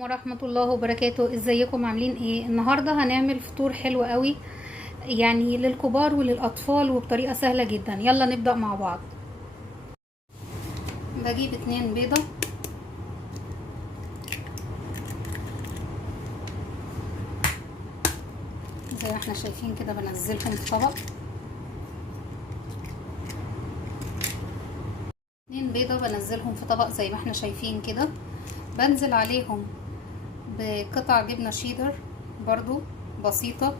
ورحمة الله وبركاته. ازيكم عاملين ايه؟ النهاردة هنعمل فطور حلو قوي، يعني للكبار وللأطفال وبطريقة سهلة جدا. يلا نبدأ مع بعض. بجيب 2 بيضة، زي ما احنا شايفين كده، بنزلهم في طبق. 2 بيضة بنزلهم في طبق زي ما احنا شايفين كده. بنزل عليهم بقطع جبنة شيدر برضو بسيطة،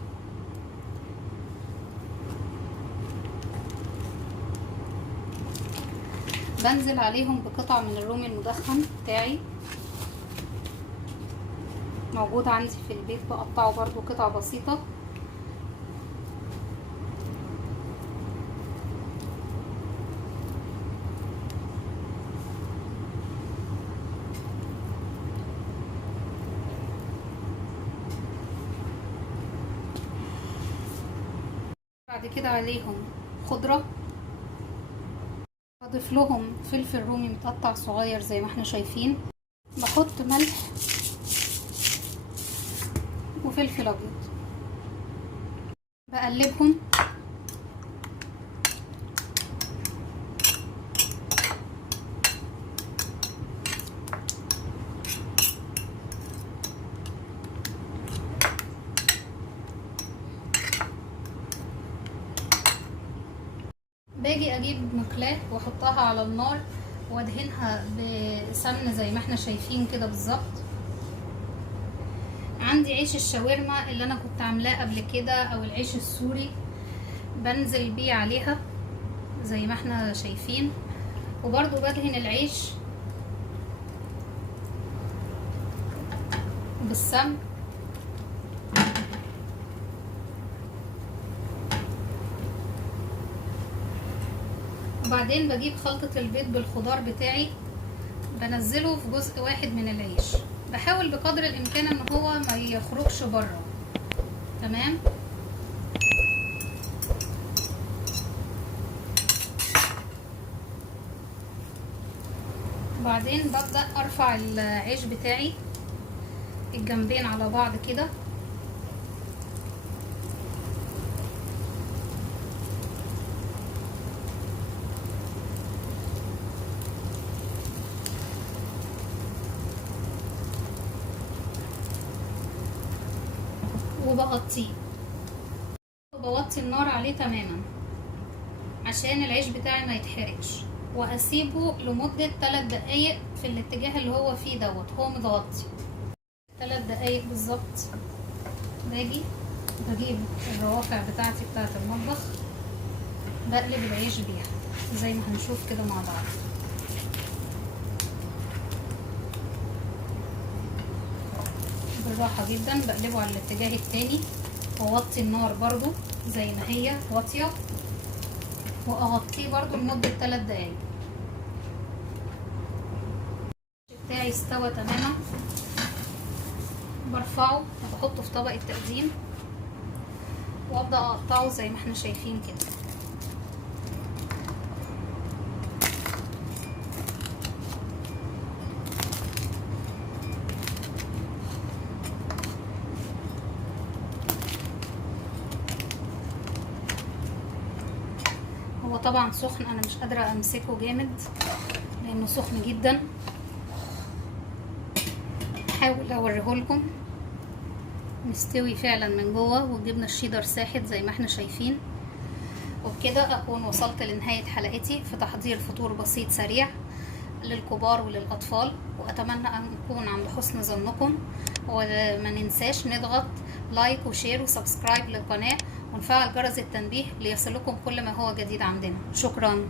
بنزل عليهم بقطع من الرومي المدخن بتاعي موجود عندي في البيت، بقطعه برضو قطع بسيطة. بعد كده عليهم خضرة، بضيف لهم فلفل رومي متقطع صغير زي ما احنا شايفين، بحط ملح وفلفل ابيض، بقلبهم. باجي اجيب مقلاة واحطها على النار وادهنها بسمنة زي ما احنا شايفين كده بالظبط. عندي عيش الشاورما اللي انا كنت عاملاه قبل كده او العيش السوري، بنزل بيه عليها زي ما احنا شايفين، وبرضو بدهن العيش بالسمن. وبعدين بجيب خلطة البيض بالخضار بتاعي، بنزله في جزء واحد من العيش، بحاول بقدر الامكان ان هو ما يخرجش بره. تمام. وبعدين ببدأ ارفع العيش بتاعي الجنبين على بعض كده، وبغطيه وبوطي النار عليه تماما عشان العيش بتاعي ما يتحرقش، واسيبه لمدة 3 دقايق في الاتجاه اللي هو فيه دوت، هو متغطي 3 دقايق بالظبط. بجيب الروافع بتاعتي بتاعت المطبخ، بقلب العيش بيها زي ما هنشوف كده مع بعض. بالراحة جدا بقلبه على الاتجاه التاني، واوطي النار برضو زي ما هي واطية، واغطيه برضو لمدة 3 دقايق. بتاعي استوى تماما، برفعه وبحطه في طبق التقديم، وابدأ اقطعه زي ما احنا شايفين كده. هو طبعا سخن، انا مش قادرة امسكه جامد لانه سخن جدا. احاول اوريهولكم مستوي فعلا من جوه، والجبنه الشيدر ساحت زي ما احنا شايفين. وبكده اكون وصلت لنهايه حلقتي في تحضير فطور بسيط سريع للكبار وللاطفال، واتمنى ان اكون عند حسن ظنكم. وما ننساش نضغط لايك وشير وسبسكرايب للقناه، ونفعل جرس التنبيه ليصلكم كل ما هو جديد عندنا. شكرا.